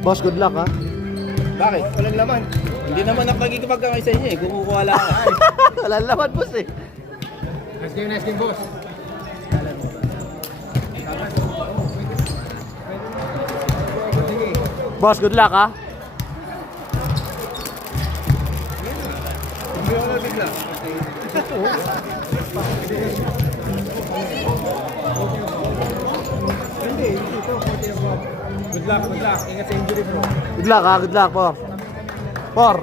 Boss, good luck ha. Bakit? Walang laman. Hindi naman nakikipagkamay sa inyo eh. Kumukuha lang ako. Walang laman, boss eh. Nice game, boss. Boss, good luck ha. Good luck. Ingat sa injury, bro. Good luck ha, good luck po. Por.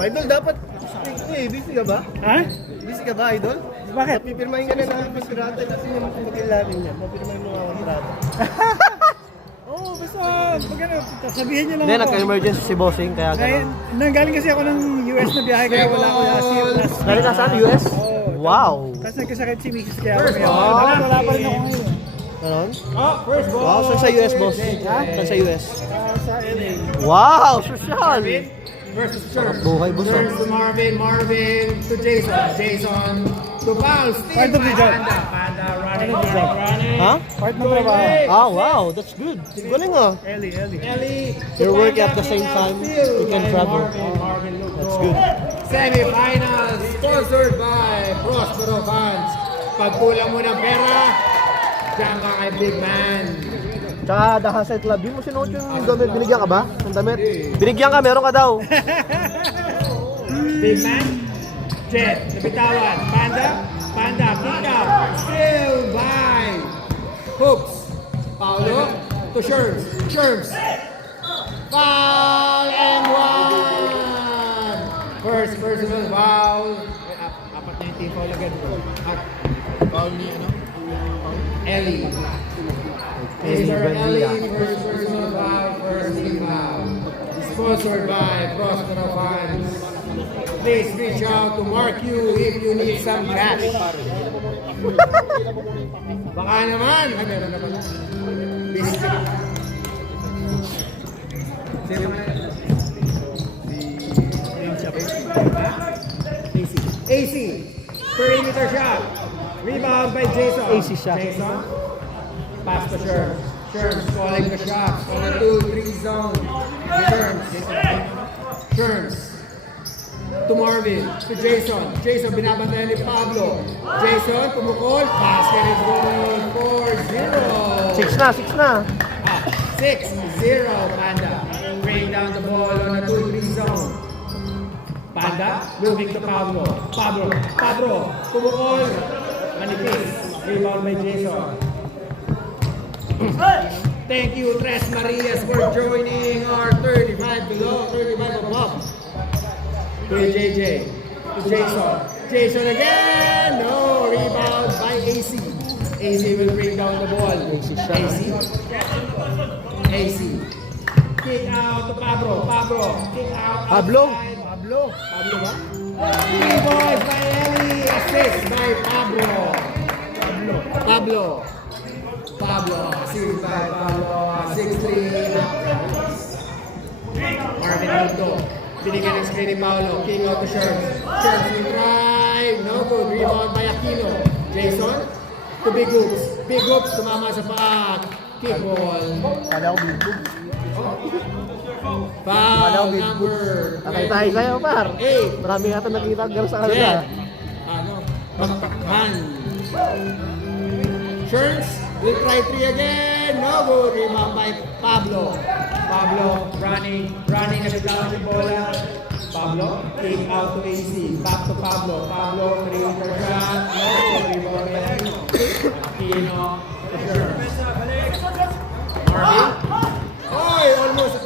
Idol, dapat... busy ka ba? Ha? Busy ka ba, Idol? Bakit? Pipirmahin ka na ng kontrata kasi yung pagkailangan niya. Papirmahin mo nga kontrata. Oo, basta pag ano, sabihin niyo lang Hindi, ako. nagka-emergency si Bossing, kaya Ngayon, gano'n. nanggaling kasi ako ng US na biyahe kaya wala ako last year. Galing ka saan? US? Wow! Tapos nagkasakit si Mrs. kaya ako ngayon. Wala pa rin ako ngayon. Ganon? First ball. Wow, saan sa US, boss? Ha? Saan sa US? Sa LA. Wow! Social! Versus Sarap buhay, boss. Turns to Marvin to Jason to Bounce. Part of the job. Panda running. Ha? Part ng trabaho. Ah, wow! That's good. Galing ah. Ellie. You're working at the same time, you can travel. Marvin That's good. Semi-finals sponsored by Prospero Funds. Pag kulang mo ng pera, diyan ka kay Big Man. Tsaka The Hustle Club, di mo sinuot yung damit. Binigyan ka ba? Yung damit? Binigyan ka, meron ka daw. Big Man, Jet, nabitawan. Panda, kick out. Still by Hooks. Paulo to Sherms. Foul and one. First personal foul. Apat na yung team foul agad. Foul ni ano? Ellie. Mr. Ellie, first personal foul, first team foul. Sponsored by Prospero Funds. Please reach out to Mark you if you need some cash. Baka naman. Ay, meron na pala. AC. Perimeter shot. Rebound by Jason. AC shot. Jason. Pass to Sherms. Sherms calling the shot on the 2-3 zone. Sherms. To Marvin. To Jason. Jason binabantayan ni Pablo. Jason pumukol. Basket is going 4-0. 6 na. 6-0 Panda. Bring down the ball on a 2-3 zone. Panda moving to Pablo. Pablo. Pumukol. Manipis. Rebound by Jason. Thank you, Tres Marias, for joining our 35 above. To JJ. To Jason. Jason again. No. Rebound by AC. AC will bring down the ball. AC. Kick out to Pablo. Kick out. Pablo? Pablo ba? Three boys by Ellie. Assist by Pablo. Assist by Pablo. 6-3. Marvin Aldo. Binigyan ng screen ni Paolo. Kick out to Sherms. Sherms will drive. No good. Rebound by Aquino. Jason to Big Hoops. Tumama sa paa. Kick ball. Kala ko bilbo. Foul number Nakita sa'yo, par. 8. Marami nga ito nakita ang sa Jet. kanila. Bakbakan. Sherms will try 3 again. No good. Rebound by Pablo. Running at the down the bola. Pablo, kick out to AC. Back to Pablo. Three-pointer shot. No good. Rebound by Aquino. To Sherms. Marvin. Oy, almost.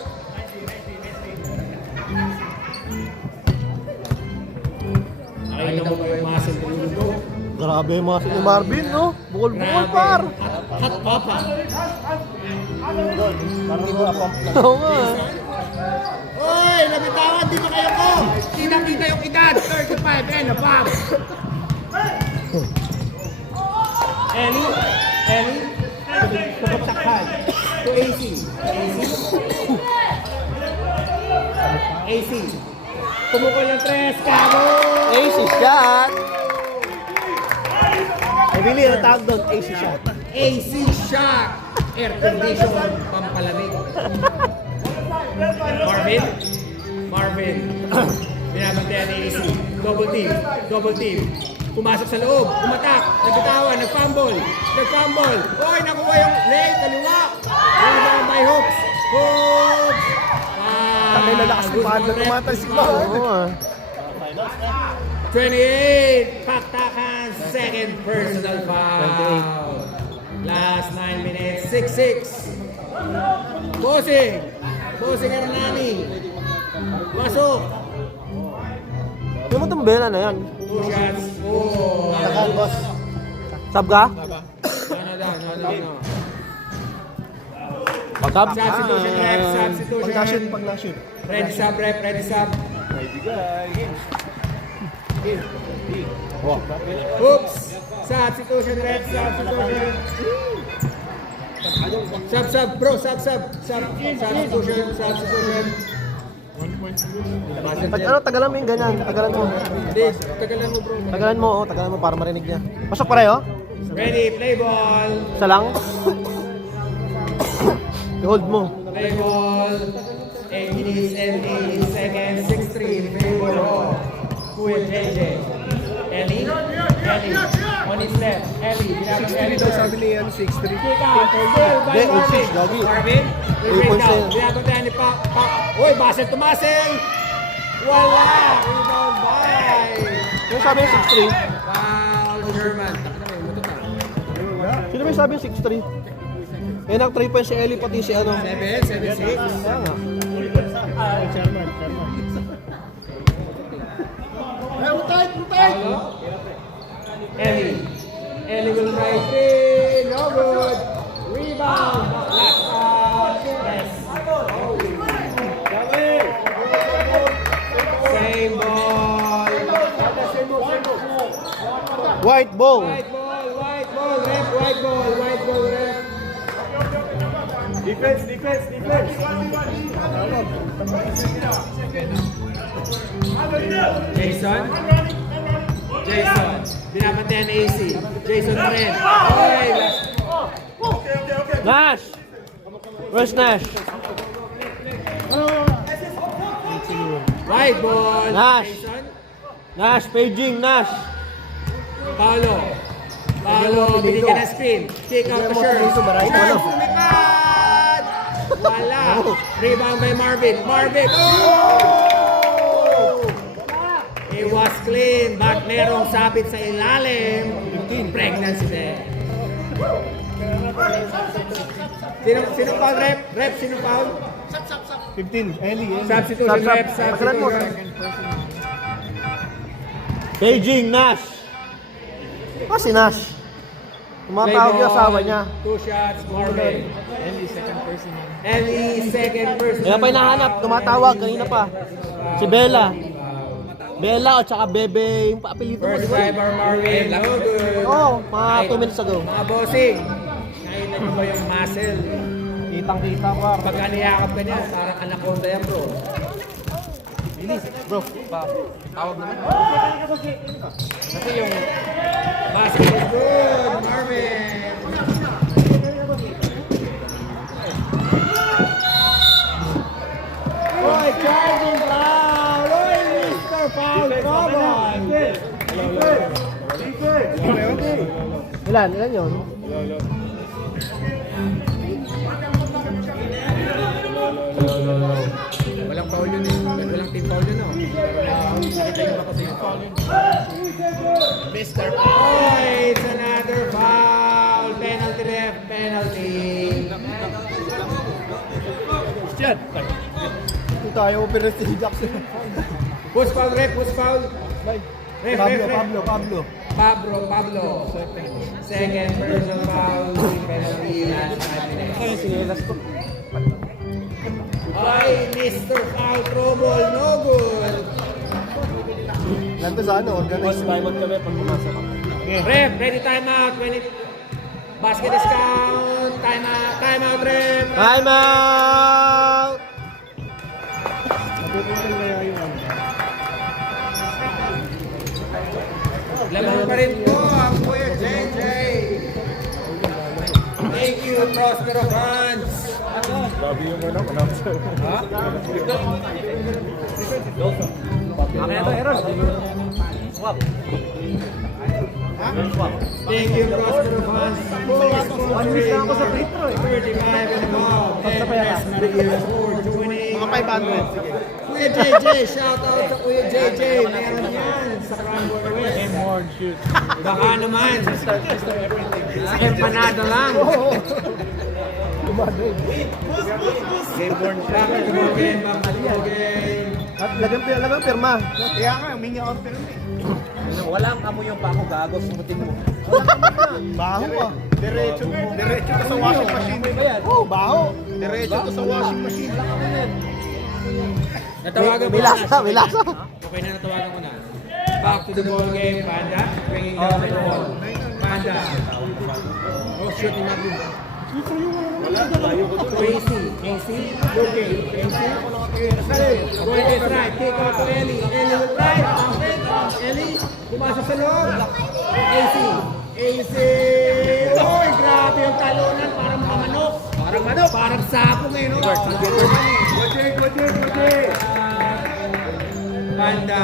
Nakita mo ba yung muscle ko dito? Grabe yung mga ni Marvin, no? Bukol-bukol, par. Hot papa. Parang ako. Oo nga. Oy, nabitawan, di ba kayo ko? Kita yung edad, 35 and above. Ellie, pumatakhan. To AC. Pumukol ng 3, Cabo! AC shot. Billy, ano tawag doon? AC shot. AC shot. Air condition, pampalamig. Marvin. Binabantayan ni AC. Double team. Pumasok sa loob, umatak, nagbitawan, nag-fumble. Oy, nakuha yung lane, kaliwa. Rebound by Hoops. Takay na lakas ni Padlo, tumatalsik ba? Oo ah. 28, Paktakan, second personal foul. Last 9 minutes, 6-6. Bossing Hernani. Pasok. Yung mo itong Bella na yan. 2 shots. Oh. Tagal, boss. Sab ka? No. Sab? Substitution rep, substitution. Pag na-shoot. Ready sub rep, ready sub. Oops. Substitution rep, substitution. Sub, bro, sub. Substitution. Tagalan mo yung ganyan. Tagalan mo. Hindi, tagalan mo bro. Tagalan mo para marinig niya. Pasok pareho? Ready, play ball. Isa lang? I-hold mo. Play ball. 8 minutes and 80 seconds. 6-3. Play ball. Kuya JJ. Ellie. On his left. Ellie. 6-3 daw sabi ni Ian, 6-3. Kick out. Save by Hindi, Marvin. 6, Gagi. Marvin. Three points Breakdown. na yun. Binabantayan ni Pa. Uy, basel tumasel. Wala. Rebound by. Yung sabi yung 6-3? Foul, Sherman. Sino ba yung sabi yung 6-3? Eh, nag 3 points si Ellie, pati si ano. 7-6. Kaya nga. Paulo. Ellie will try three. No good. Rebound. Last out. Yes. Same ball. White ball. White ball. Rep, white ball, rep. Defense. Jason. Binabantayan ni AC. Jason pa rin. Oy, last. Nash! Where's Nash? White ball. Nash. Jason. Nash, paging, Nash. Paulo, binigyan ng screen. Kick out the shirt. Shirt, lumipad! Wala. Rebound by Marvin. Oh! It was clean, but merong sabit sa ilalim. Pregnancy there. Sino foul, rep? Sino foul? 15, Ellie. Substitution, rep. Pagkalan mo. Substitution. Paging, Nash. Si Nash. Tumatawag yung asawa niya. 2 shots, Marvin. Ellie, second person. Kaya pa hinahanap, tumatawag, kanina pa. Si Bella. Bella o tsaka Bebe, yung paapelito mo. First driver, Marvin. No good. Oo, mga 2 minutes ago. Mga bossing, nakita niyo ba yung muscle? Kitang-kita ko. Pag niyakap ka niya, parang anaconda yan bro. Bro, Tawag naman. Kasi yung Muscle is good, Marvin. Oy, charging foul! Oy, Mr. Foul, come on! ilan yun? Walang foul yun eh. Walang team foul yun oh. Nakita niyo ba kasi yung foul yun? Mr. Foul! It's another foul! Penalty ref, penalty! Ito tayo, pero si Jackson. Push foul, ref, push foul! Ref, Pablo. Second personal foul, penalty, last 5 minutes. Sinilas ko. Ay, Mr. Foul trouble, no good! Nandito sa ano, organized diamond kami pag pumasok ka. Ref, ready time out. Basket discount. Time out, ref. Time out! pa rin po ang Kuya JJ. Thank you, Prospero fans. Grabe yung announcer. Ha? Akin ito, Aaron. Swap. Thank you, Prospero fans. One week na ako sa free throw eh. 35 and above. And rest of the year for joining. Mga 500. Kuya JJ, shout out sa Kuya JJ. Meron yan sa Cranbourne West. And more shoot. Baka naman. Sa empanada lang. Game born siya. Bakit tumugin? Bakit tumugin? At lagang pirma. Kaya nga, humingi ako ng film eh. Walang amoy yung pako gago, sumutin mo. Baho ah. Diretso ka sa washing machine. Oh, baho. Diretso ka sa washing machine. Natawagan May lasa, may lasa. Okay na, natawagan ko na. Back to the ball game, Panda. Bringing down the ball. Panda. Oh, shooting natin. Casey. Looking. Casey. Going is right. Kick out to Ellie. Ellie will try. Ellie. Pumasok sa loob. Casey. Oy, grabe yung talunan. Parang mga manok. Parang sapong eh, no? Wajek. Panda.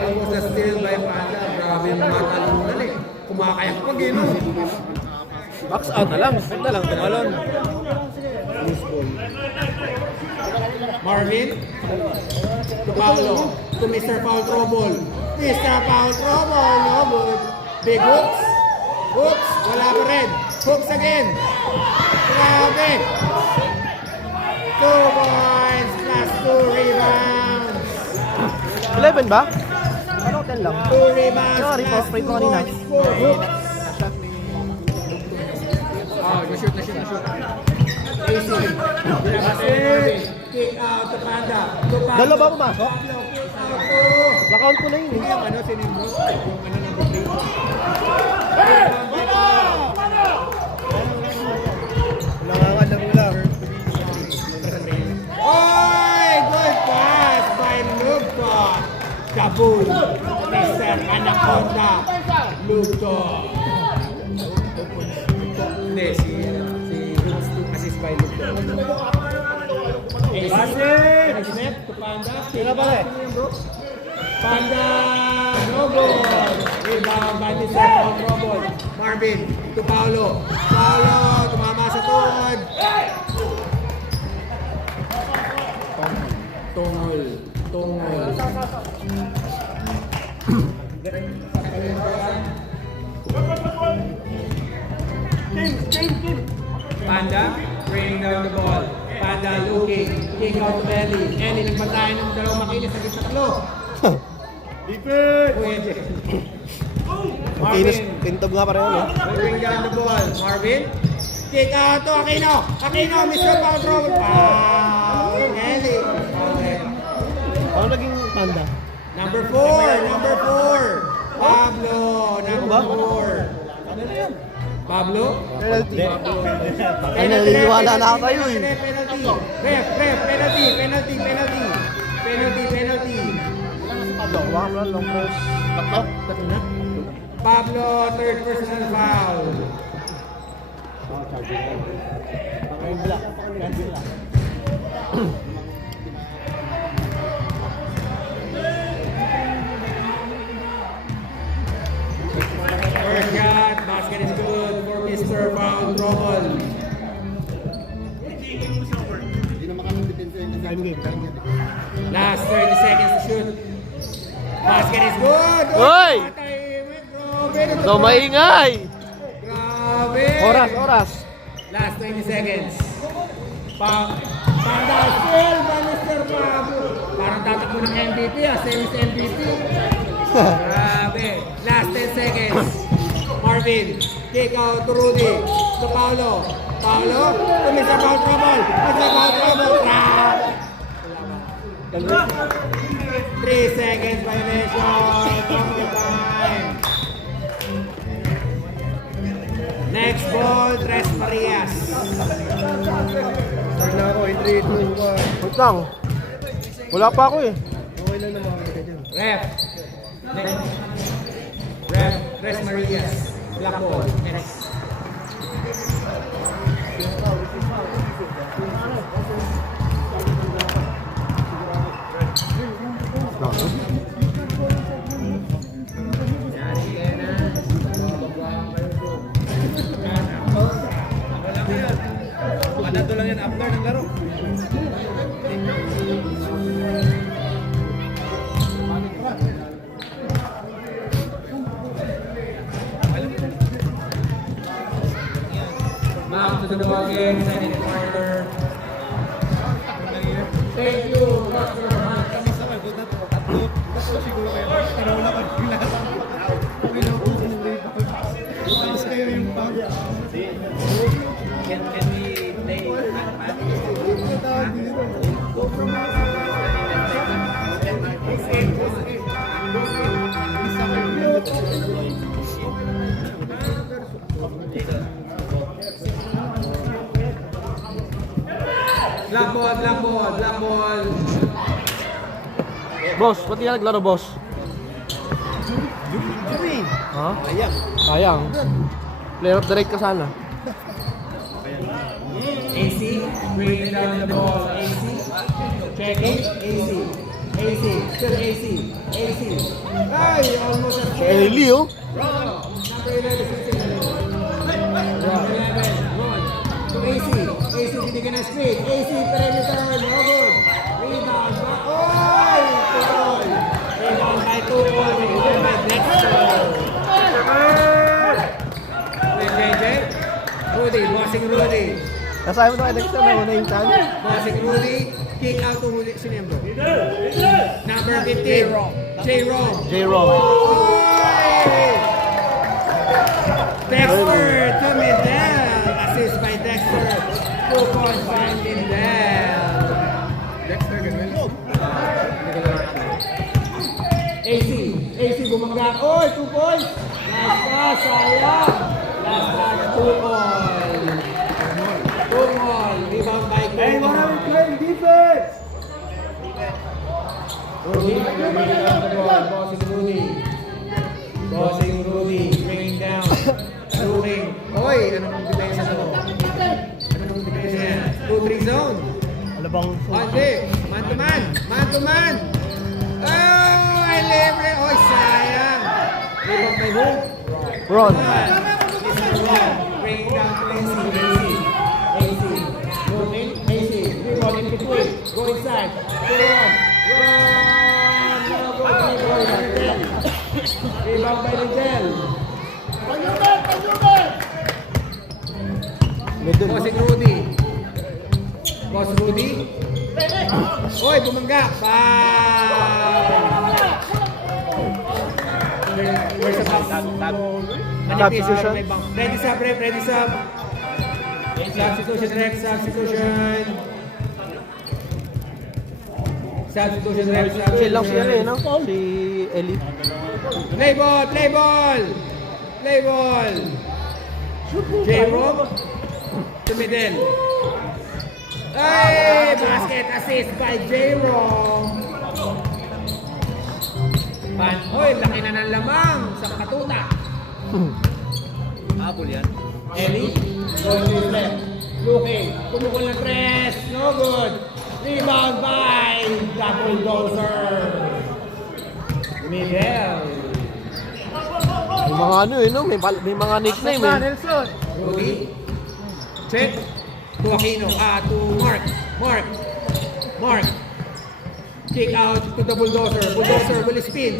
Almost a steal by Panda. Grabe yung mga talunan eh. Kumakayak pag eh, no? Box out na lang. Huwag na lang tumalon. Marvin. To Paolo. To Mr. Paul Trobol. Mr. Paul Trobol. No good. Big hooks. Wala pa rin. Hooks again. Grabe. 2 points plus 2 rebounds. 11 ba? Ano, 10 lang. 2 rebounds Sorry po, plus free 2 throw kanina. points. 4 hooks. Na-shoot. AC. Kick out to Panda. Dalawa ba pumasok? Kick out to... Nakount ko na yun eh. Yung ano, sinimbo? Yung ano, number 3? Nangangalang lang. Oy! Good pass by Lugto. Kaboom! Mr. Anaconda. Lugto. Hindi, si assist by Lugto. Snap to Panda. Sila ba eh? Panda, no goal. Rebound by Mr. Paul Trobol. Marvin to Paolo. Tumama sa tuhod. Tungol. Panda, bringing down the ball. Panda looking. Kick out to Ellie. Ellie, nagbantayan ng dalawang makinis sa tatlo. Kuya J. Kinis, tintob nga pareho no? Bring down the ball. Marvin. Kick out to Aquino. Mr. Pautro. Ellie. Okay. Ano naging Panda? Number 4. Pablo. Number 4. Pablo? Penalty. Ay, naniniwala na ako sa'yo eh. Penalty. Penalty. Pablo, kuha ka long press. Tatlo na? Pablo, third personal foul. First shot, basket is good for Mr. Paul Trobol. Last 30 seconds to shoot. Basket is good. Hoy! Grabe. So maingay! Grabe. Oras. Last 20 seconds. Panda still by Mr. Pablo. Parang tatakbo ng MVP semis MVP. Grabe. Last 10 seconds. Marvin. Kick out to Rudy. To Paolo. To Mr. Paul Trobol. 3 seconds violation. Double time. Next ball, Tres Marias. Start na ako, 3, 2, 1. Wait lang. Wala pa ako eh. Okay lang naman ako dyan. Ref. Tres Marias. Black ball. Next. Yan, sige na. Manado lang yan after ng laro. Back to the ball game, second quarter. Thank you, Dr. Hunt. Siguro kayo. Tinawala ko yung lahat. Pinupusin ng rebound. Tapos kayo yung pag. Can we play Black ball, black ball, black ball. Boss, ba't di ka naglaro, boss? Ha? Ayan. Sayang. Player of the night ka sana. AC, bring down the ball. AC, checking. AC, AC, still AC, AC. Ay, almost a Si Eli, oh. Number 11, 11, run. To AC, AC, binigyan ng speed. AC, perimeter, no good. Rebound, back. Oy! Tuol. Rebound by Tuol. Rebound by Dexter. With JJ. Rudy, bossing Rudy. Nasabi mo na Dexter na una yung chance. Bossing Rudy. Kick out to Rudy. Sino yan, bro? Number 15. J-Rom. J-Rom. Oy! Dexter to Mindel. Assist by Dexter. 2 points by Mindel. Dexter, ganun. AC. AC bumangga. Oy, 2 points. Last pass, sayang. Last pass, 2 points. 2 points. Rebound by Kuko. Hey, what are we playing defense? Rudy, bringing down the ball. Bossing Rudy. Bossing Rudy, bringing down. Shooting. Oy, ano nung depensa na to? Ano nung depensa yan? 2-3 zone. Ano bang... Hindi. Man to man. Man to man. Oh, ay libre. Oy, sayang. Rebound by who? Ron. Ron. Bring down to AC. AC. Moving. AC. Rebound in between. Go inside. To Ron. Ron. Rebound by Lidel. Middle. Bossing Rudy. Boss Rudy. Oy, bumangga. Foul. Where's the box? Substitution. Ready sub, ref. Ready sub. Substitution, ref. Substitution. Substitution, ref. Chill lang si ano eh, no? Si Eli. Play ball, play ball. Play ball. J-Rob. To middle. Ay, basket assist by J-Rob. Oy, laki na ng lamang sa katuta. Habol yan. Ellie, going to his left. Looking, kumukul ng press. No good. Rebound by Double Dozer. Miguel. May mga ano eh, no? May mga nickname eh. Nelson. Rudy. Check. To Aquino. To Mark. Mark. Kick out to the Bulldozer. Bulldozer will spin.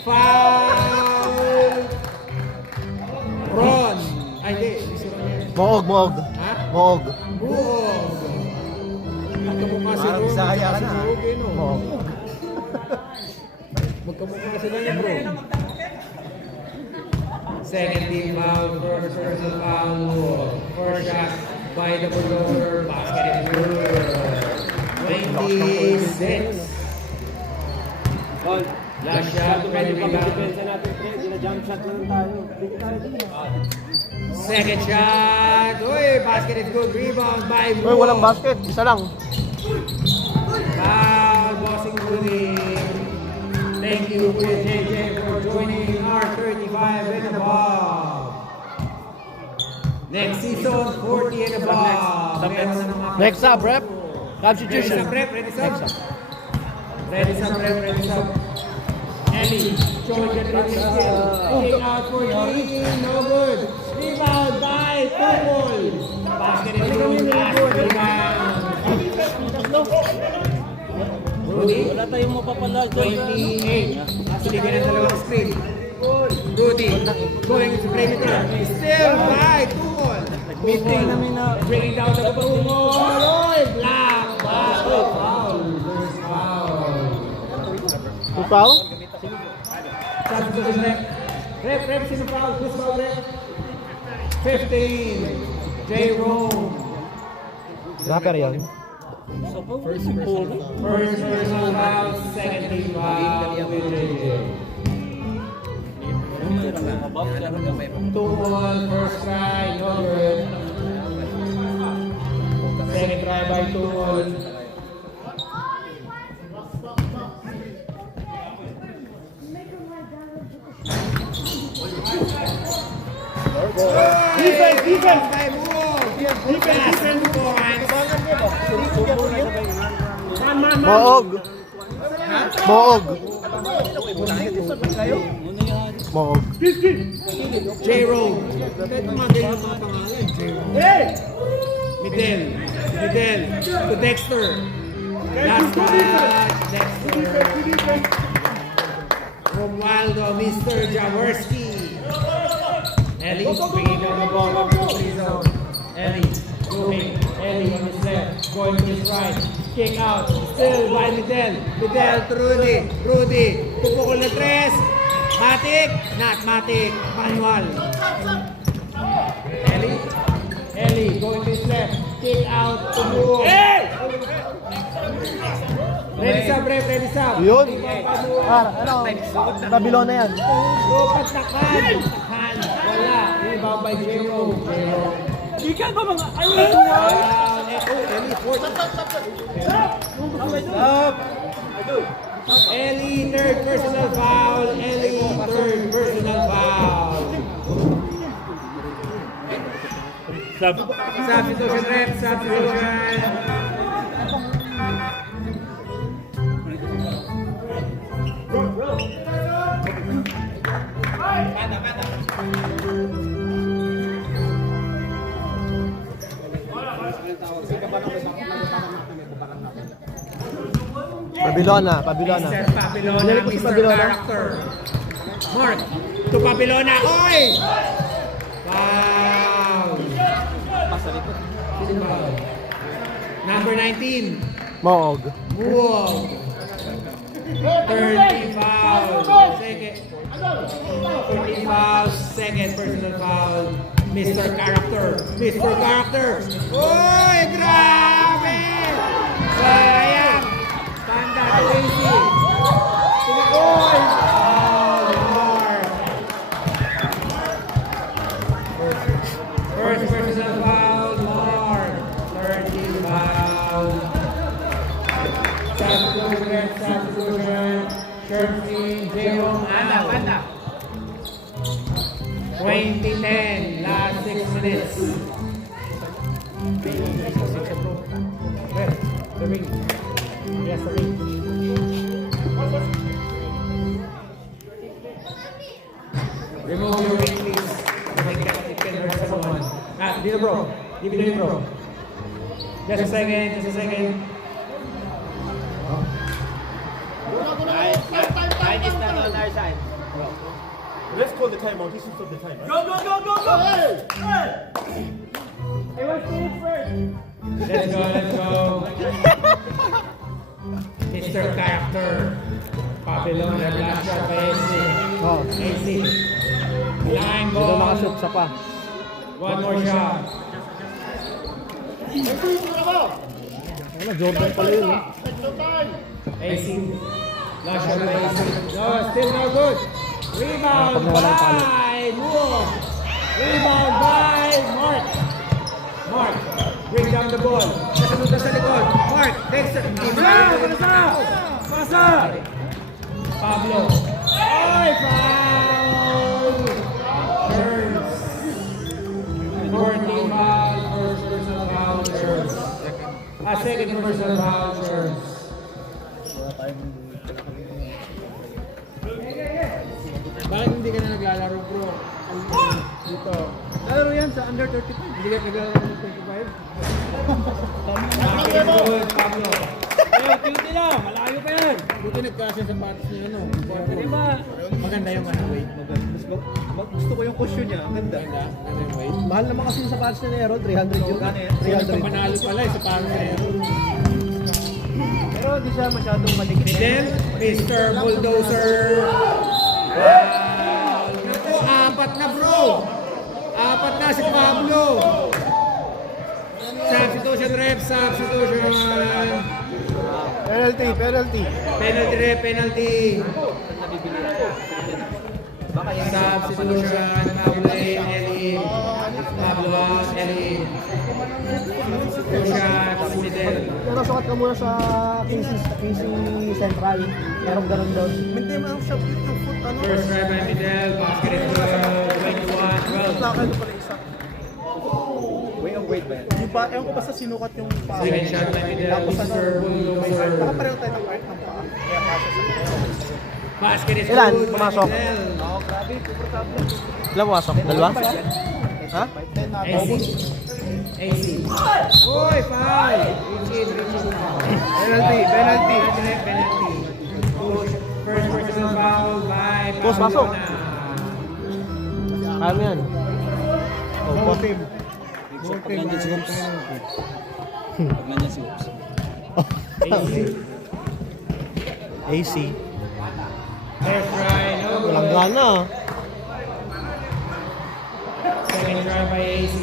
Foul. Ron. Ay, hindi. Moog. Ha? Moog. Buog. Magkamukha si Ron. Bisaya ka na. Moog. Magkamukha sila niya, bro. Second team foul. First personal foul. First shot by the Bulldozer. Basket is good. 26. Last shot, ready rebound. Second shot. Uy, basket is good. Rebound by Uy, walang basket. Isa lang. Foul, Bossing Rudy. Thank you, Kuya JJ, for joining our 35 and above. Next season, 40 and above. Meron na mga- Next up, rep. Ready Substitution. sub, rep. Ready sub. Ready sub, rep. Ready sub. Ellie, showing the driving skill. Kick out for Lee, no good. Rebound by Tumol. Basket in room, last rebound. Rudy, Wala tayong mapapalag. 28. Actually, ganun dalawang screen. Rudy, going to perimeter. Still by Tumol. Meeting bringing down the Tumol. Oy, block. Foul. First foul. Tupaw? Substitution rep. Rep, sino foul? Who's foul, rep? 15. J. Rome. Rapper yan. First personal foul, second team foul with JJ. 2-1, first try, no good. Second try by 2-1. Defense! Moog. Moog. Moog. J-Roll. Kahit mga ganyan mga pangalan, J-Roll. Middle. To Dexter. Last shot, Dexter. Romualdo, Mr. Jaworski. Ellie bringing down the ball up to the free zone. Ellie moving. Ellie on his left, going to his right. Kick out. Still by Middle. Middle to Rudy. Rudy. Pupukol na tres. Matic. Not Matic. Manual. Ellie going to his left. Kick out to Moore. Ready sub, rep. Ready sub. Yun. Ano? Babilona yan. Lupat takhan. Wala. Rebound by J-Roll. Ikan ba mga... Ellie, third personal foul. Substitution rep, substitution. Babilona. Mr. Papilona, Nalik ko si Mr. Babilona. Character. Mark, to Papilona. Oy! Foul. Sino ba? Number 19. Moog. Muog. 30 foul. Second. 30 foul. Second personal foul. Mr. Character. Uy, grabe! Sayang! Panda to AC. Uy! Mark. First personal foul. Mark. 30 foul. Substitution. Shirt team. Jerome out. 2010, last 6 minutes. The ring. Yes, the ring. Remove your ring, please. I think that it can hurt someone. Dito bro. Give it to bro. Just a second. Let's call the timeout. This is the time. Go! Let's go. Mr. Character. Papilona, last shot by AC. Oh. AC. Line Dito ball. nakashoot sa pa. One more shot. Ano, Jordan pala yun, eh. AC. Last shot by AC. No, still no good. Rebound by Moore. Rebound by Mark. Bring down the ball. Nasunod na sa likod. Mark, Dexter. Pasa! Pablo. Oy, foul! personal foul, Sherms. Bakit hindi ka na naglalaro, bro? Dito. Lalo yan sa under 35. Hindi ka naglalaro ng 25? Pablo. Cutie lang, malayo pa yan. Buti nagkasya sa patos niya, no? Pwede ba? Maganda yung ano, weight. Gusto ko yung cushion niya, ang ganda. Maganda yung weight. Mahal naman kasi yung sapatos na Nero, 300 yun. Panalo pala sa patos niya. Pero hindi siya masyadong malikit. And then, Mr. Bulldozer. Wow! Naku, apat na bro! Apat na si Pablo! Substitution rep, substitution! Penalty, penalty. Penalty rep, penalty! Substitution, Pablo, Eli. Pablo, Eli. Substitution, middle. Pero sukat ka muna sa KC Central. Merong ganun doon. Hindi mo ang shot yung foot, ano? First try by Middle, basket is good, 21-12. Lakad mo pala isa. Way of weight ba yan? Yung pa, ewan ko basta sinukat yung paa. Second shot by Middle, Tapos ano, Mr. Bulldozer. baka pareho tayo ng part ng paa. Kaya pasok sa Basket is Ilan? good by Pumasok? Middle. Oo, grabe, komportable. Ilan pumasok? Dalawa? Ha? 10 na AC. AC. Uy, foul! Richie. Penalty, penalty. Penalty. First personal foul by Boss, pasok. Pablo. Kaya mo yan. Go team. AC. AC. First try, no good. Walang gana. Second try by AC.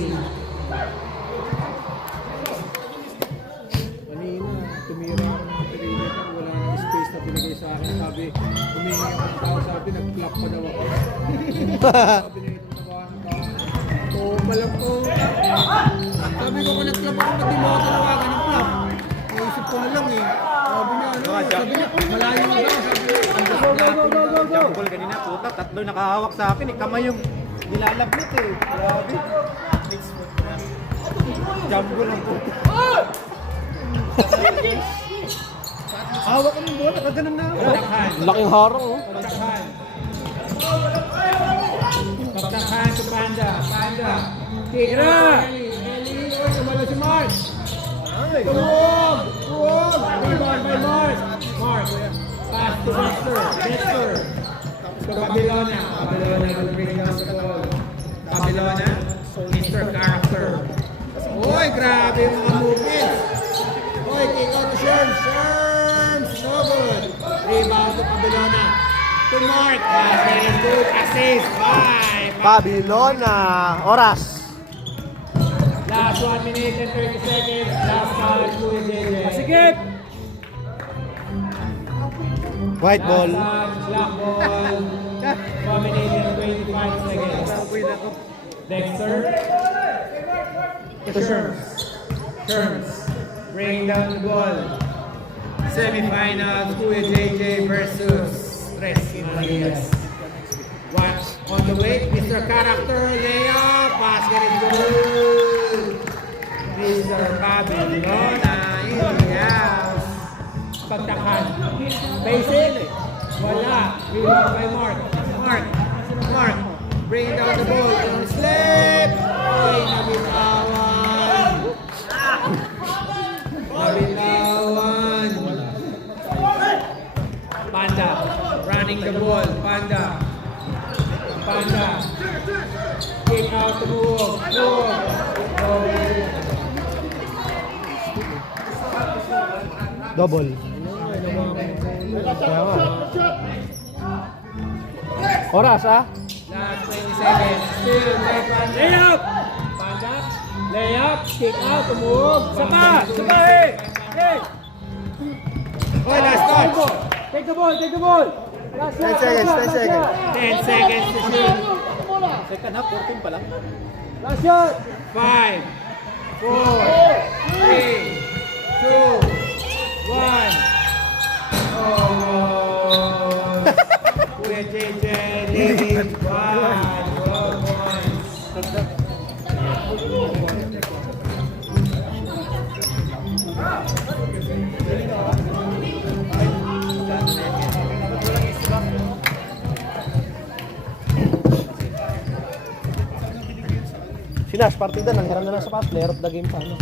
Kanina, tumira ako ng pinili ko, wala nang space na binigay sa akin. Sabi, humingi ako ng tao, sabi, nag-clap pa daw ako. Sabi niya, itabahan ka. Oo, palang po. Sabi ko, kung nag-clap ako, ba't di mo ako talawagan ng clap? Naisip ko na lang eh. Sabi niya, ano, sabi niya, malayo na daw. Sabi niya, Jumble kanina, puta, tatlo nakahawak sa akin. Kamay yung nilalabit eh. Grabe. Jumble ang puta. Hawak ko ng bola, nakaganon na ako. Pagtakhan. Laking harang oh. Pagtakhan. Pagtakhan to Panda. Panda. Tira! Eli. Uy, sumalo si Mark. Tuwag! Tuwag! Rebound by Mark. Mark. Pass to Dexter. Dexter. To Babilona. Babilona will bring down the ball. Babilona. Mr. Character. Uy, grabe yung mga movements. Uy, kick out to Sherms. Sherms! No good. Rebound to Babilona. To Mark. Very good. Assist by Babilona. Oras. Last 1 minute and 30 seconds. Last foul to JJ. Sige! White ball. Last touch, black ball. 1 minute and 25 seconds. Dexter. To Sherms. Sherms. Bring down the ball. Semifinals, Kuya JJ versus Tres Marias. Watch on the way, Mr. Character, layup, basket is good. Mr. Babilona, yes. Pagtakan. Basic, wala. Rebound by Mark. Mark. Bring down the ball. Slip. Ay, nabitawan. Nabitawan. Panda. Running the ball. Panda. Kick out the move. Double. Kaya nga. Oras ah. Last 20 seconds. Still by Panda. Layup! Panda. Layup. Kick out the move. Sapa! Hey! Oh, last touch. Take the ball! 10 seconds, 10 seconds. 10 seconds to shoot. Second half, 14 pa lang. 5, 4, 3, 2, 1. Oh, Kuya JJ, leading by 12 points. Sinas, partida, nanghiram na ng sapat. Player of the game pa, no?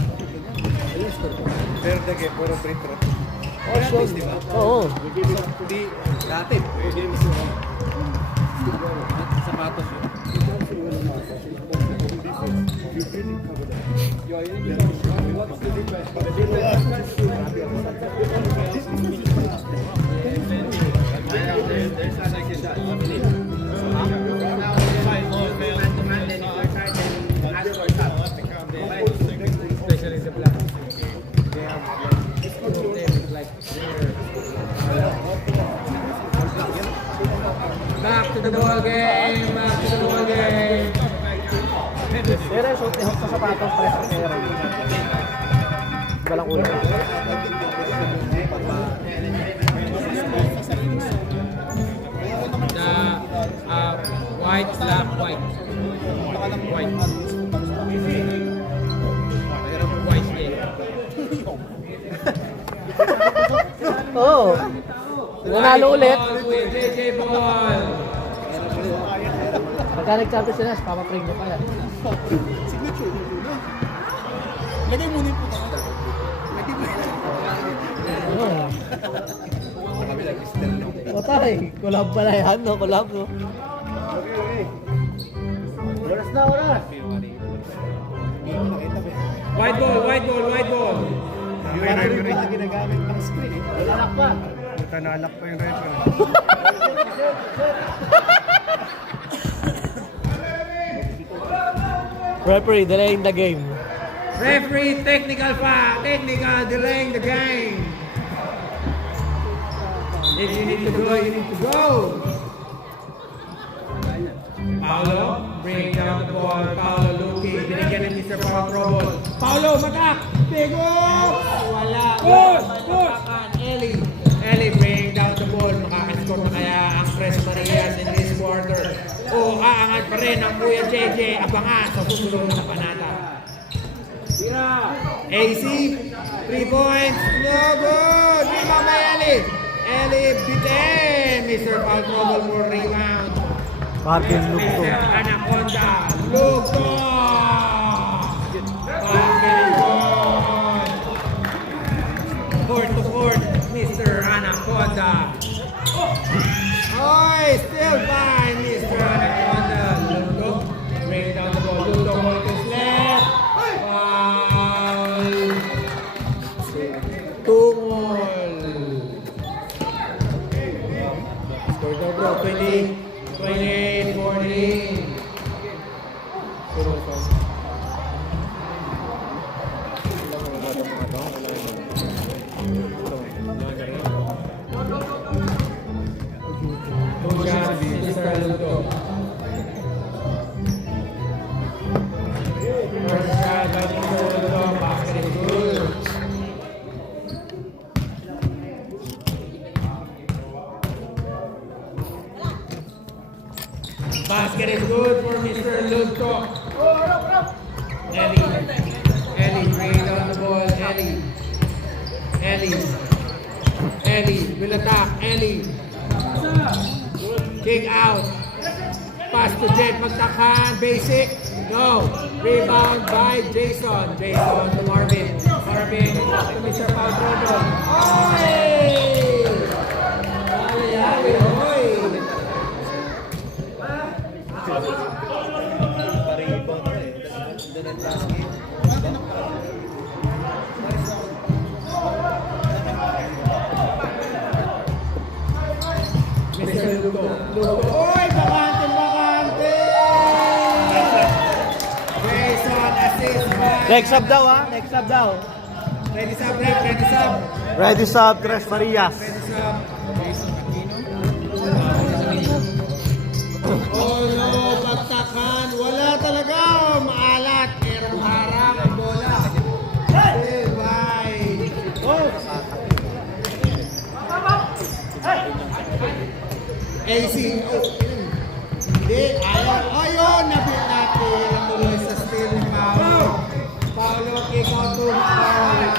Pero dagi, puro free throw. Oh, sure. Oo. Hindi, dati. Sapatos yun. Back to the ball game. Back to the ball game. Pero yung suot ni Hawk sa sapatos, pares sa player. Walang ulo. The white, black, white. White. White game. Oo. Nanalo ulit. JJ Ball. Pagka nag-champion si Nas, papapring niya pa yan. Signature mo na. Lagay mo na yung puta ka. Lagay mo na. Oo. Sa kabila, Mr. No. O tay, collab pala yan, no? Collab, no? Oras na, oras! Hindi mo nakita ba? White ball, white ball, white ball. Yung referee pala ginagamit ng screen eh. Lalak pa! Nalak pa yung referee. Referee, delaying the game. Referee, technical foul. Technical, delaying the game. If you need to go, you need to go. Paolo, bring down the ball. Paolo looking. Binigyan ni Mr. Paul Trouble. Paolo, matak! Bigo! Wala. Eli, bring down the ball. Makakascore na kaya ang Tres Marias in this quarter. O aangat pa rin ang Kuya JJ. Abangan sa susunod na panata. AC, 3 points. No good! Rebound by Eli. Eli bitten. Mr. Paul Trouble for rebound. Parking loop to. Mr. Anaconda, Lugo! Parking goal! Court to court, Mr. Anaconda. Oy, still fine, Mr. Anaconda. Lugo, bring down the ball. Lugo on his left. Foul. Tumol. Score daw bro, 20. 28, 14. Two shots, Mr. Lugo. First shot by Mr. Lugo. Basket is good. Basket is good for Mr. Lugo. Ellie, bring down the ball. Ellie, will attack. Ellie. Kick out. Pass to Jet, magtakhan. Basic. No. Rebound by Jason. Jason to Marvin. Marvin to Mr. Paul Trouble. Oy! Hali, oy! Mr. Lugo. Oy! Bakante! Jason, assist by... Next sub daw, ha? Next sub daw. Ready sub, Rick. Ready sub. Ready sub, Tres Marias. Ready sub. Jason Aquino. Oh no, pagtakan. Wala talaga. Maalat. Erong harang ang bola. Still by... AC. Hindi. Ayun. Napil. Natuloy sa steal ni Paolo. Paolo kick out to Marvin.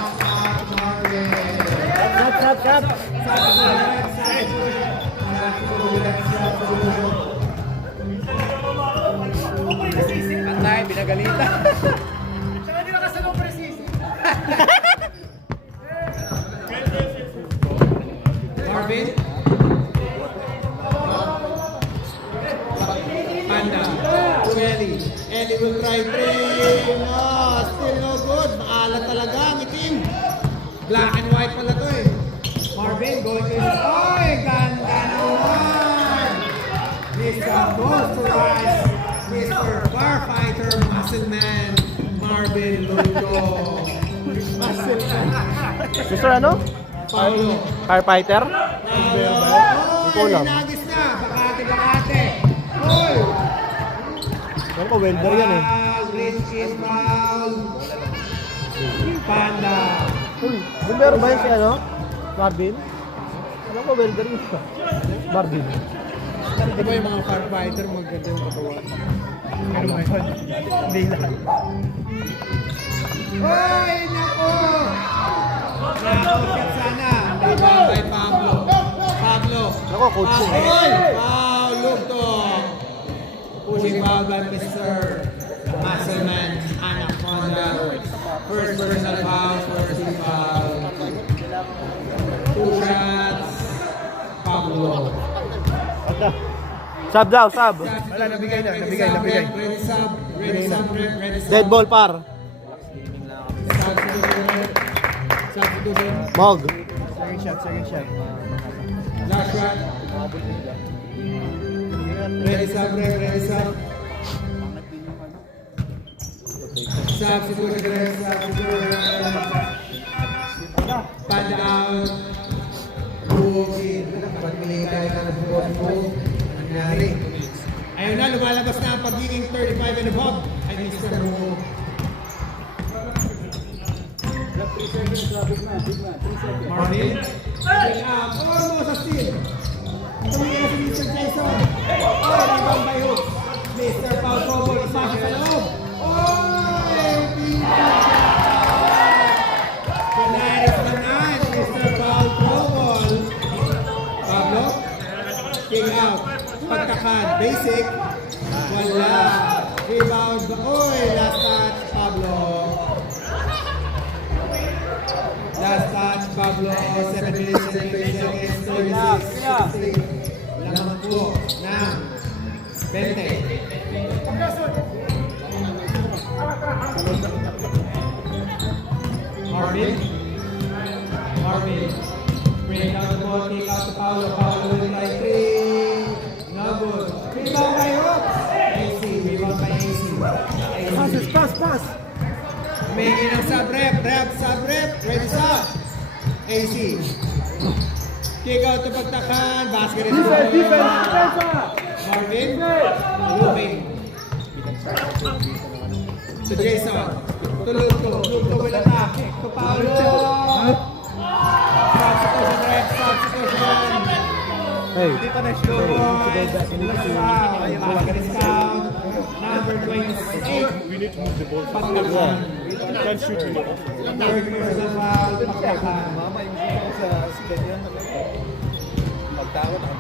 Shot. Patay, Pinagalitan. Marvin. Panda. To Ellie. Ellie will try three. No, still no good. Maalat talaga ang itim. Black and white pala to eh. Marvin going to his... Oy! Ganda naman! Mr. Moisturize. Mr. Firefighter Muscle Man. Marvin Lugo. Muscle Man. Mr. ano? Paulo. Firefighter? Hindi ko alam. Nagis na. Bakate. Oy! Ano ko, welder yan eh. Green is foul. Panda. Uy, bumbero ba yun si ano? Marvin? Ano ko, welder yun? Marvin. Di ba yung mga firefighter maganda yung katawan? Pero ngayon, hindi lang. Hoy, nako! Nakakot sana. Rebound by Pablo. Pablo. Nako, coach ko. Hoy! Foul, Lugtong. Pushing foul by Mr. Muscleman Anaconda. First personal foul, first team foul. 2 shots. Pablo. Sub daw, sub. Wala, nabigay na. Ready sub. Ready sub. Dead ball par. Substitution. Mog. Second shot. Last shot. Ready sub. Ready sub. Substitution. Panda out. Move in. Pagpili tayo ng move. Nangyari. Ayun na, lumalabas na ang pagiging 35 and above. Ay, Mr. Move. Marvin. Bring up. Almost a steal. Tumingin na si Mr. Jason. Oh, rebound by Hook. Mr. Paul Cobol. Isasya sa loob. Oh, Pinaris naman. Mr. Paul Cobol. Pablo. Kick out. Pagtakan. Basic. Wala. Rebound. Oy, last touch. Pablo. Last touch, Pablo, 7 minutes and 20 seconds, 36. Lamang po ng 20. Marvin. Bring down the ball, kick out to Paulo. Paulo will try 3. No good. Rebound by Hooks. AC, rebound by AC. Pass. Humingi ng sub-rep, ready sub. AC. Kick out to pagtakan, basket is Defense! Marvin, moving. To Jason, to Luto will attack. To Paulo. Substitution. Hey. Hindi pa na-show. Discount. Number 28. We need to move the ball. Pagtakan. You can't shoot him. Third personal foul, pagtakan. Mama, yung gusto ko sa ganyan. Magtawad ako.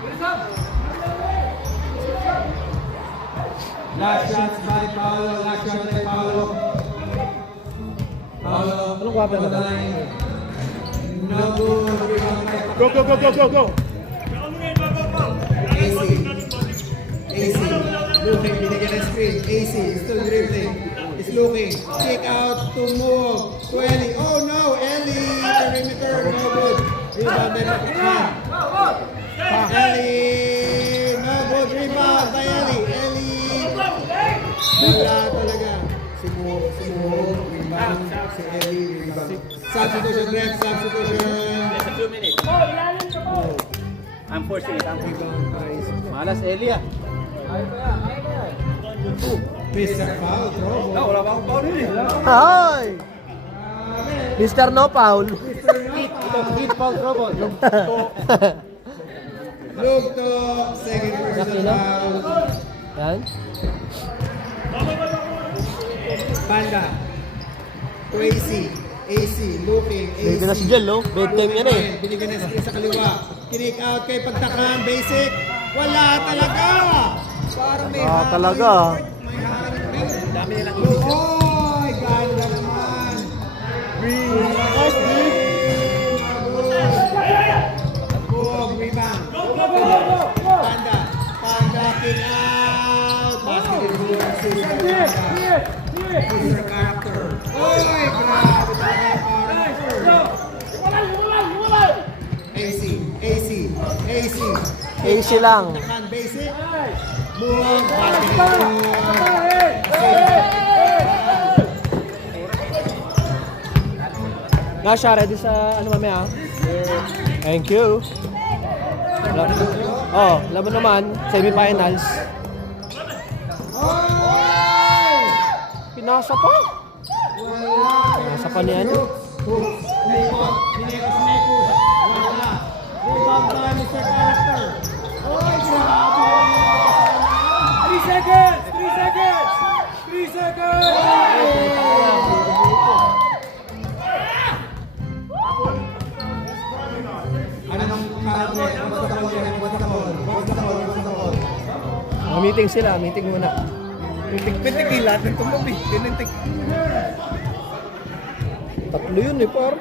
Last shots by Paulo. Last shot by Paulo. Paulo. Anong kwapa na ba? No good. Rebound by Go. AC. Looking. Binigyan ng screen. AC. Still dribbling. Is looking. Kick out to move. To Ellie. Oh no. Ellie. Perimeter. No good. Rebound by Pagtakan. Ellie. No good. Rebound by Ellie. Wala talaga. Si Mo, rebound. Si Ellie, rebound. Substitution, ref, substitution. Just a few minutes. I'm forcing it. Rebound by Malas Elia. Mr. Foul, throw. No, wala pa akong foul yun eh. Hi! Mr. No Foul. Hit foul trouble. Lugto, second personal foul. Yan. Panda. To AC, looking, AC. Pwede na si Jel, no? Bedtime yan eh. Binigyan ng screen sa kaliwa. Kinik out kay Pagtakan, basic. Wala talaga! Parang may Ah, talaga. May hangin rin. dami nilang isip. Oy! Ganda naman! Boom! Rebound! Panda! Panda kick out! Basket is good. Mr. Character. Oy! Grabe talaga parang. AC! AC! AC! AC lang. Takan basic. Boom! Basket is good. Nga siya, ready sa ano mamaya? Thank you. Oh, laban naman, semifinals. Oy! Pinasa pa. Wala! Pinasa pa ni ano? Minekos. Wala. Rebound pa Mr. Character. Oy, grabe. 3 seconds! 3 seconds! 3 seconds! Ano nang kabe? What's the call? Meeting sila, meeting muna. Pitik-pitik lahat ng tumabi. Pinintik. Tatlo yun eh, par.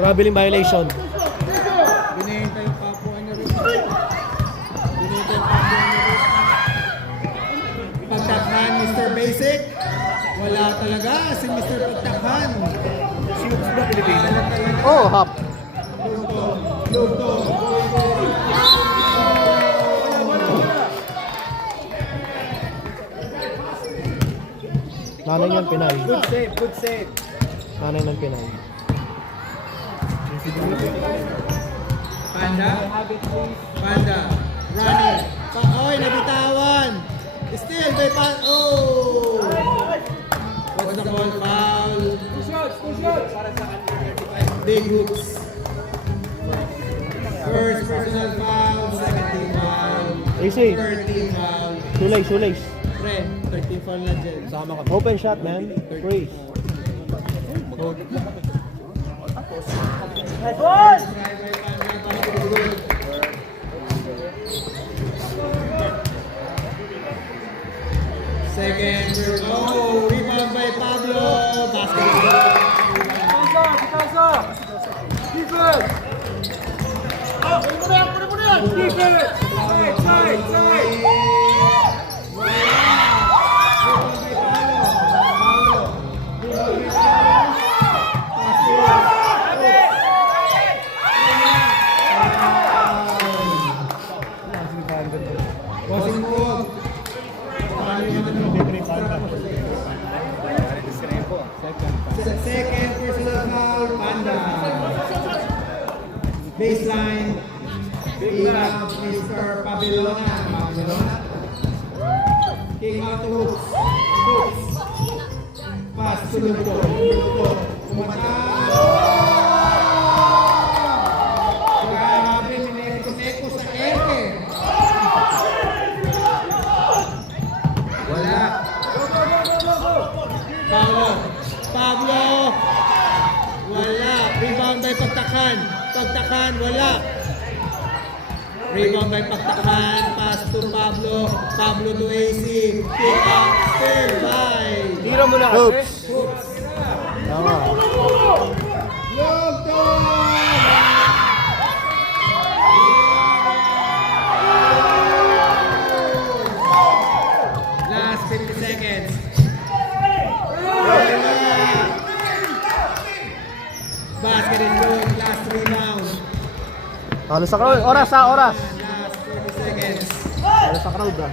Traveling violation. Binenta yung kapwa niya rin. Pagtakhan, Mr. Basic. Wala talaga si Mr. Pagtakhan. Shoots ba Pilipinas? Oh, hop. Luto. Nanay ng Pinay. Good save, good save. Nanay ng Pinay. Panda. Panda. Running. Oy, nabitawan. Still, may oh! What's the call? Foul. 2 shots! 2 shots! Big hoops. First personal foul, second team foul, AC, third team foul. sulays. Pre, third team foul na dyan. Sama ka. Open shot, man. Free. Second, rebound by Pablo. Basket. Defense! Defense! Side! Bossing move. Second personal foul, Panda. Baseline. Rebound, Mr. Pabelona. Kick out to hooks. Pass to Lupo. Kumata. Grabe, mineko sa ere. Wala. Pablo. Wala. Rebound by Pagtakhan. Wala. Rebound by Pagtakhan. Pass to Pablo. Pablo to AC. Kick out. Still by. Tira mo na Oops. Hoops. Tama. Last 50 seconds. Basket is good. Last rebound. Talo sa crowd. Oras. Last 30 seconds. Talo sa crowd ah.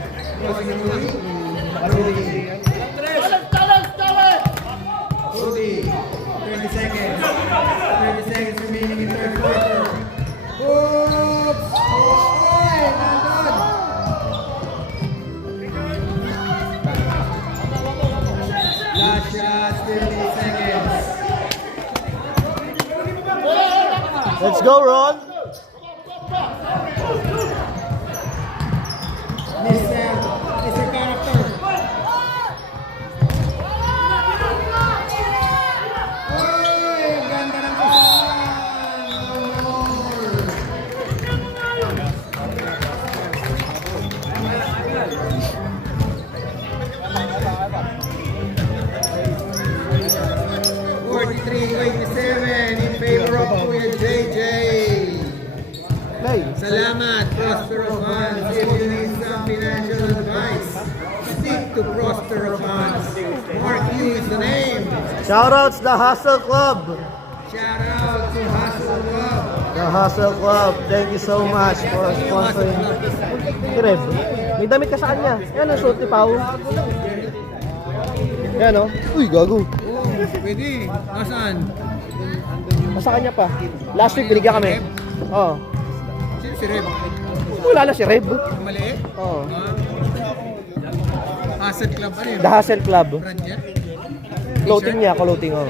Rudy. 30 seconds. 30 seconds remaining in third quarter. Oops! Oy! Nandun! Last shot, 50 seconds. Let's go, Ron. Mr. Character. Oy! Ang 23-27 in favor of Kuya JJ. Play. Salamat, Prospero Funds. If you need some financial advice, stick to Prospero Funds. Mark Yu is the name. Shoutouts the Hustle Club. Shout out to Hustle Club. The Hustle Club. Thank you so much for sponsoring. Si Reb. May damit ka sa kanya. Yan ang suot ni Pao. Yan o. Uy, gago. Pwede. Nasaan? Nasa kanya pa. Last week binigyan kami. Oo. Sino si Reb? Wala na si Reb. Maliit? Oo. Asset Club, ano yun? The Hustle Club. Brand niya? Clothing niya, clothing. Oh.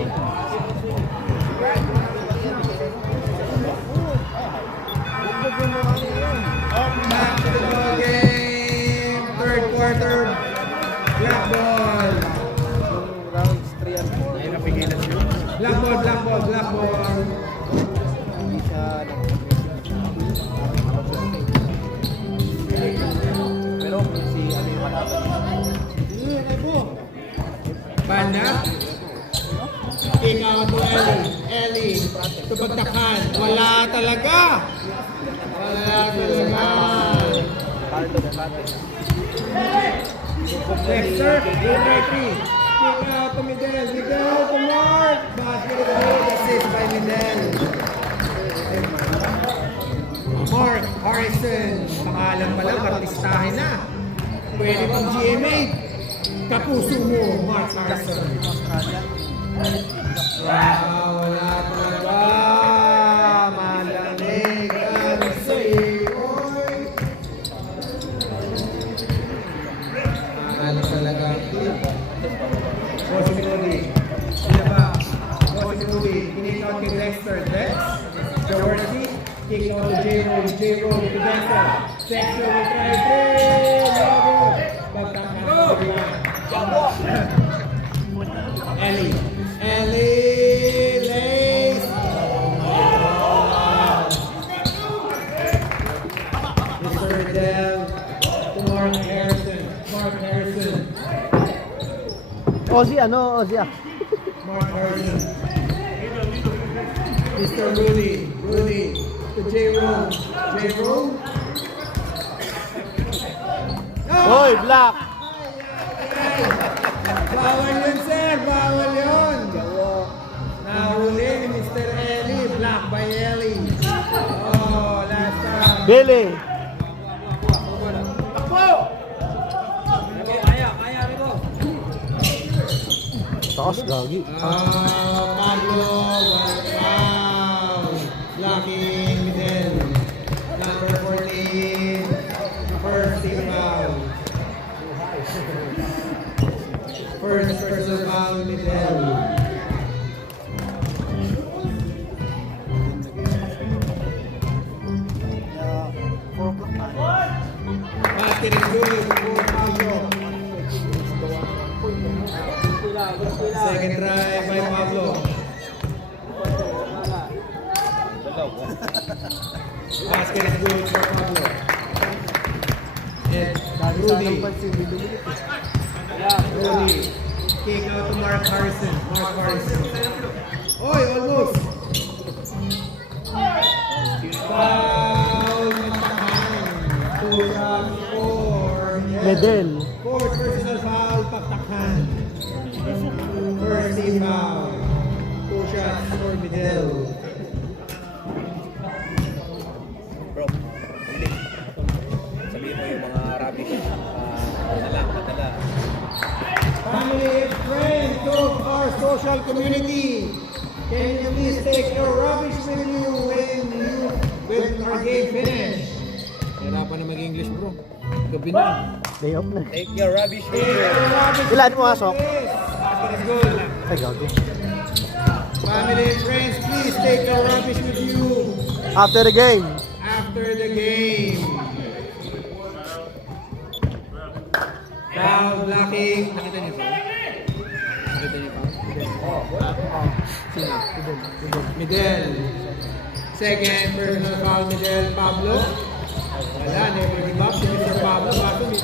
Back to the ball game. Third quarter. Black ball. Black ball, black ball, black ball. Banda. Kick out to Ellie. Ellie. Tubagtakan. Wala talaga. Wala talaga. Dexter. Liberty. Kick out to Midel. Midel to Mark. Basket is good. Assist by Midel. Mark Harrison. Pangalan pa lang. Artistahin na. Pwede pang GMA. Kapuso mo, Mark Harrison. Wow, wala talaga. Malamig ang sayoy. Ano talaga? Bossy Minuli. Sino ba? Bossy Minuli. Kinik out kay Dexter. Dex. Jaworski. Kick out to J-Roll. J-Roll to Dexter. Dexter will try three. Logo. Pagkakaroon. Ellie. Ellie lays. Oh my God. Mr. Adele to Mark Harrison. Mark Harrison. Ozzy, ano? Ozzy ah. Mark Harrison. Mr. Rudy. Rudy to J-Roll. J-Roll. Hoy, Black. Bawal yun, sir. Bawal yun. Nahuli ni Mr. Ellie. Black by Ellie. Oh, last time. Billy. Taas, gagi. Pablo. Wow. Blocking Midel. Number 14. First team foul. First personal foul Midel. Basket is good for Pablo. Second try by Pablo. Basket is good for Pablo. And Rudy. Rudy. Kick out to Mark Harrison. Mark Harrison. Oy, almost. Foul. Two shots for Medel. Fourth personal foul, Paktakan. First team foul. Two shots for Midel. Sabihin mo yung mga rubbish. Madala. Family and friends of our social community, can you please take your rubbish with you when our game finish? Hirapan na mag-English, bro. Gabi na. Day off na. Take your rubbish with Take you. your rubbish Ilan with mo, you, Asok? please. Basket is good. Ay, gago. Family and friends, please take your rubbish with you After the game. after the game. Foul blocking. Nakita niyo ba? Nakita niyo ba? Sino? Midel. Second personal foul, Midel. Pablo. Wala, never give up si Mr. Pablo.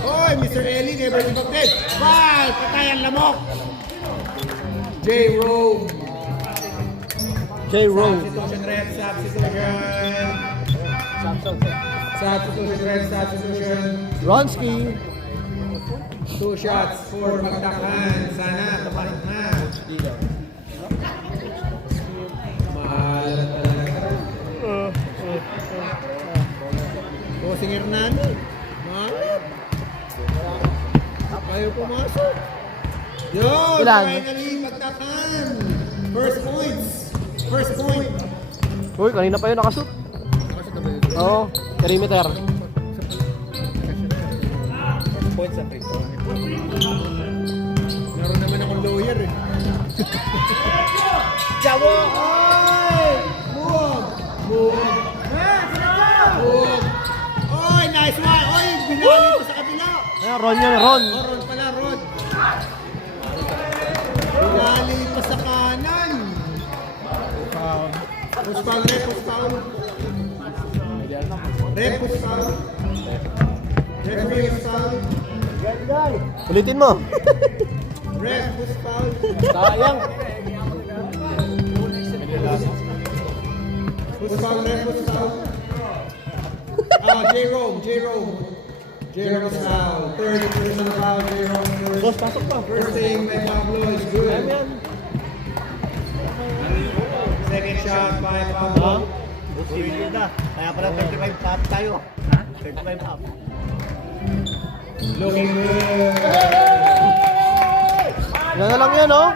Oy, Mr. Ellie, never give up din. Foul! Patay ang lamok! J. Rome. J-Row. Substitution ref, substitution. Substitution ref, substitution. Ronsky. 2 shots for magtakhan. Sana, tapahin na. Mahal talaga. Bossing Hernandez. Mahal. Ayaw pumasok. Yun! Ilan? Finally, magtakhan. First points. First point. Uy, kanina pa yun nakashoot. Oo, perimeter. Points sa 3 point. Meron naman akong lawyer eh. Jawo! Ay! Move! Move! Move! Oy, nice one! Oy, binali ko sa kabila! Ayan, Ron yun, Ron. Oh, Ron pala, Ron. Binali pa sa kanan. Push foul, rep, push foul. Rep, push foul. Referee, push foul. Ulitin mo. Rep, push foul. Sayang. Push foul, rep, push foul. J-Rome, J-Rome. J-Rome foul. Third personal foul, J-Rome. Boss, pasok pa. First thing by Pablo is good. Second shot by Pablo. Kaya pala 35 up tayo. 35 up. Looking good. Yan na lang yan, oh.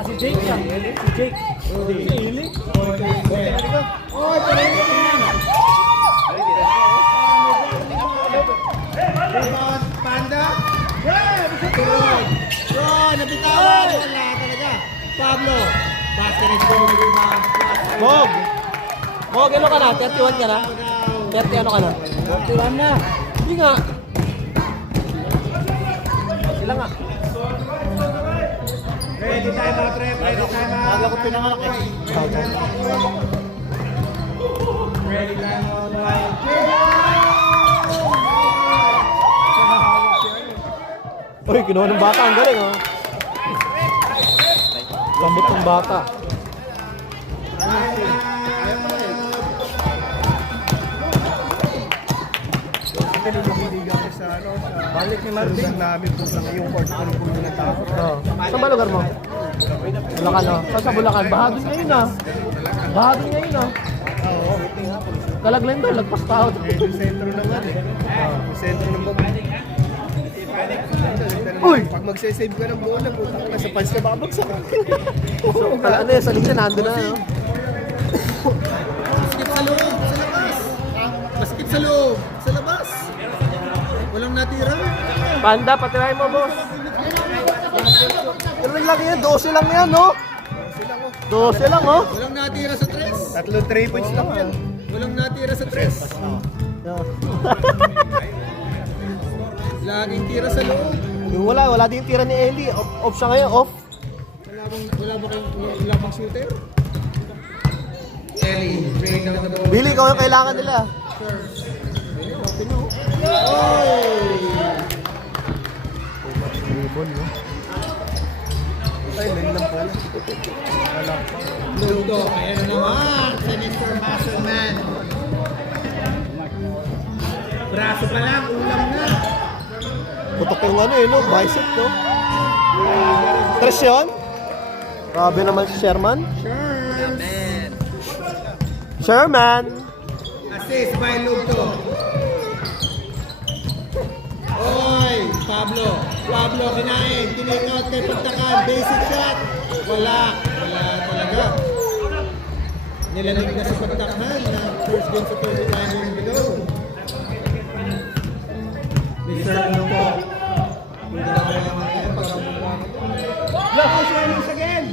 Si Jake yan. Si Jake. Oh, rebound, Panda. Ron. Ron, nabitawan. Wala talaga. Pablo. Basket is going to rebound. Mog. Mog, ano ka na? 31 ka na? 30 ano ka na? 41 na. Hindi nga. Sila nga. Ready time out, rep. Ready time out. Bago ko pinanganak eh. Ready time out. Uy, kinuha ng bata. Ang galing, oh. Gambot ng bata. Kasi nung lumiliga ko sa ano, sa balik ni Marvin namin po sa ngayong court ko ng puno ng tao. Oh. Saan ba lugar mo? Bulacan, oh. Saan sa Bulacan? Bahagin ngayon, ah. Bahagin ngayon, ah. Oo, waiting nga po. Kalaglan daw, lagpas tao. Yung sentro naman eh. Yung sentro ng baba. Uy! Pag magsasave ka ng bola, puta ka, nasa pants ka baka bagsak. Ano eh, sa linya, nandun na, no? Basket sa loob, sa labas. Basket sa loob, sa labas. Walang natira. Panda, patiray mo, boss. Pero lang yan, 12 lang yan, no? 12 lang, oh. Walang natira sa tres. Tatlong 3 points lang yan. Walang natira sa tres. Laging tira sa loob. Yung wala din tira ni Ellie. Off siya ngayon, off. Wala bang shooter? Ellie, drain down the ball. Billy, ikaw yung kailangan nila. Ay, lane lang pala. Luto, ayan na naman sa Mr. Muscleman. Braso pa lang, ulam na. Putok yung ano eh, no? Bicep, no? Tres yun? Grabe naman si Sherman. Sherman! Assist by Luto. Oy, Pablo. Pablo, kinain. Tinikot kay Pagtakan. Basic shot. Wala talaga. Nilanig na sa Pagtakan na first game sa 39 years below. Mr. Luto. Hindi na kaya naman kaya para mukha. Look, Sherman again.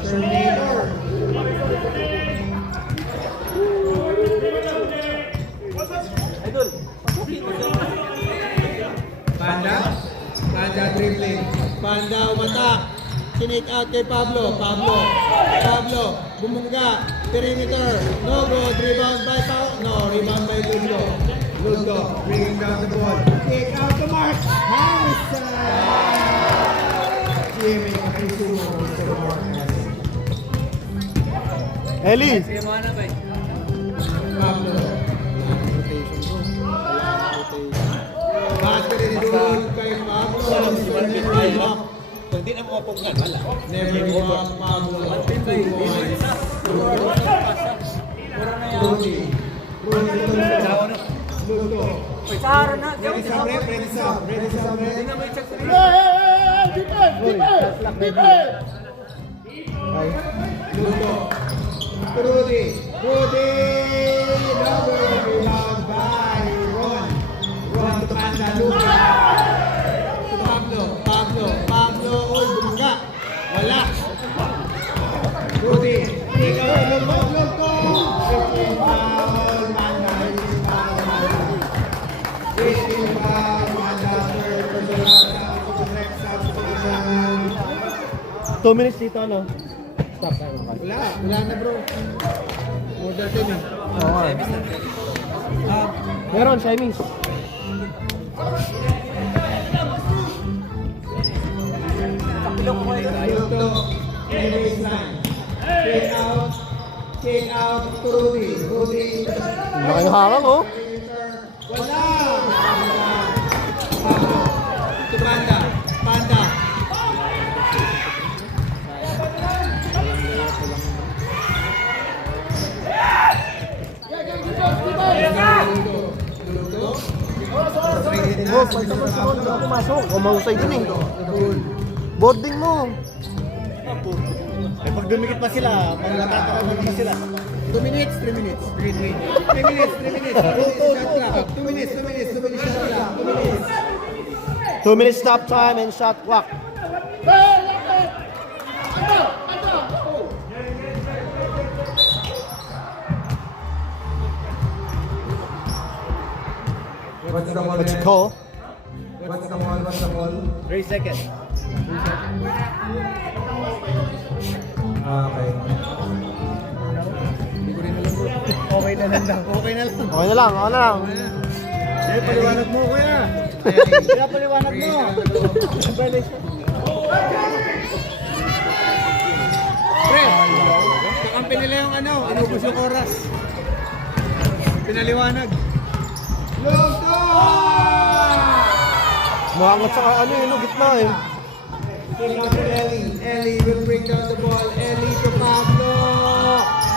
Terminator. Panda dribbling. Panda umatak. Sinake out kay Pablo. Pablo, bumungga. Perimeter. No good. Rebound by Pau. No, rebound by Lulo. Ludo, bringing down the ball. Kick out to Mark Harrison. Jimmy, Kisumo, Mr. Mark Harrison. Eli. Sige mo na ba? Pablo. Rotation ko. Basket in good kay Pablo. Kung di na mo punggan, wala. Never give up, Pablo. 2 points. Rudy. Ludo. Sara na. Ready sa rep, ready sa rep. Ludo. Rudy. Number rebound by Ron. Ron to Panda. Ludo. To Pablo. Uy, bumangga. Wala. Rudy. Ikaw, Ludo. 15 foul. Panda. 15 foul. Panda. Third person. 2 minutes dito, ano? Stop time. Wala na bro. More than 10 eh. Oo nga. Meron, semis. Luto, baseline. Kick out to Rudy. Laking harang, oh. Wala! To Panda. Oh, pag tapos ako, hindi ako pumasok. O, mahusay dun eh. Boarding mo. Eh, pag dumikit pa sila, pag natatakaman pa sila. 2 minutes. 3 minutes. 3 minutes. 2 minutes. Shot clock. 2 minutes. 2 minutes stop time and shot clock. What's the ball? What's your call? What's the ball? 3 seconds. Okay. Okay na lang daw. Okay na lang. Eh, paliwanag mo, kuya. Kaya paliwanag mo. Pre, kakampi nila yung inubos yung oras. Pinaliwanag. Luto! Muhangat sa ano yun, gitna eh. Bring down to Ellie will bring down the ball. Ellie to Pablo.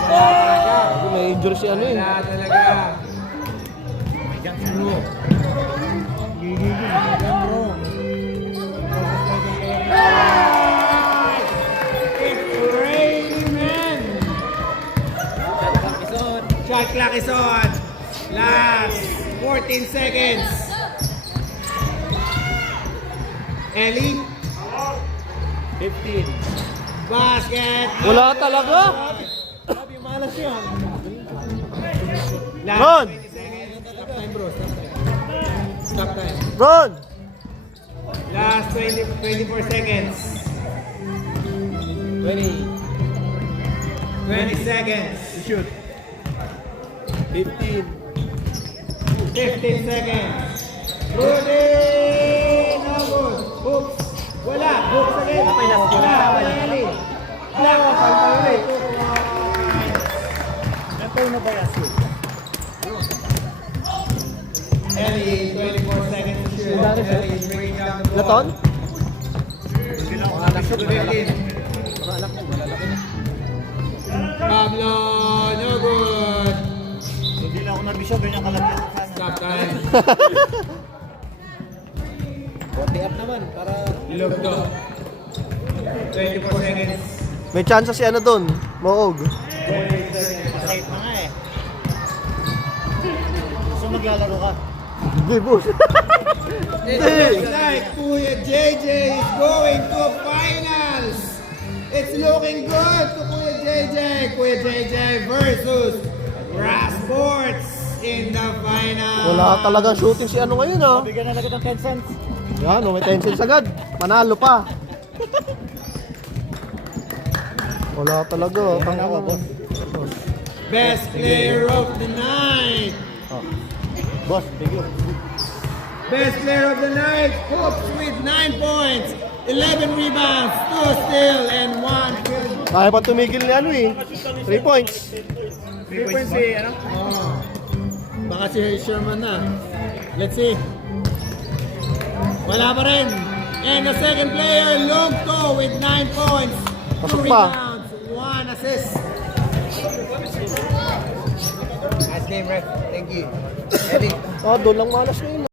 Wala talaga. May injury si ano eh. Wala talaga. It's raining men. Shot clock is on. Last 14 seconds. Ellie. 15. Basket. Wala talaga. Sabi, malas yun. Last Ron! 20 seconds. Stop time, bro. Stop time. Ron! Last 24 seconds. 20 seconds. Shoot. 15. 15 seconds. Rudy! No good. Hoops. Wala. Hoops again. Wala. Ellie. Wala. Ellie. Ano ba yan? Ellie, 24 seconds to shoot. Ellie is bringing down the ball. Laton? Shoot 15. Pablo, no good. Hindi na ako nabisyo, ganyan kalagyan ng sana. Stop time. 40 up naman, para... Lugdo. 24 seconds. May chance si ano dun, Moog. Pasahit na nga eh. Gusto maglalaro ka? Hindi, boss. It looks like Kuya JJ is going to finals. It's looking good to Kuya JJ. Kuya JJ versus Brass Sports in the finals. Wala talagang shooting si ano ngayon ah. Bigyan na agad ng 10 cents. Yan, may tension agad. Manalo pa. Wala talaga. Yan ako, boss. Best player of the night. Boss, thank you. Best player of the night, Hoops with 9 points, 11 rebounds, 2 steals, and 1 field goal. Kaya pa tumigil ni ano eh. 3 points. 3 points si, ano? Baka si Sherman na. Let's see. Wala pa rin. And the second player, Lugto with 9 points, 2 Pasok pa. rebounds, 1 assist. Nice game, ref. Thank you. Eddie. Ah, doon lang malas ngayon.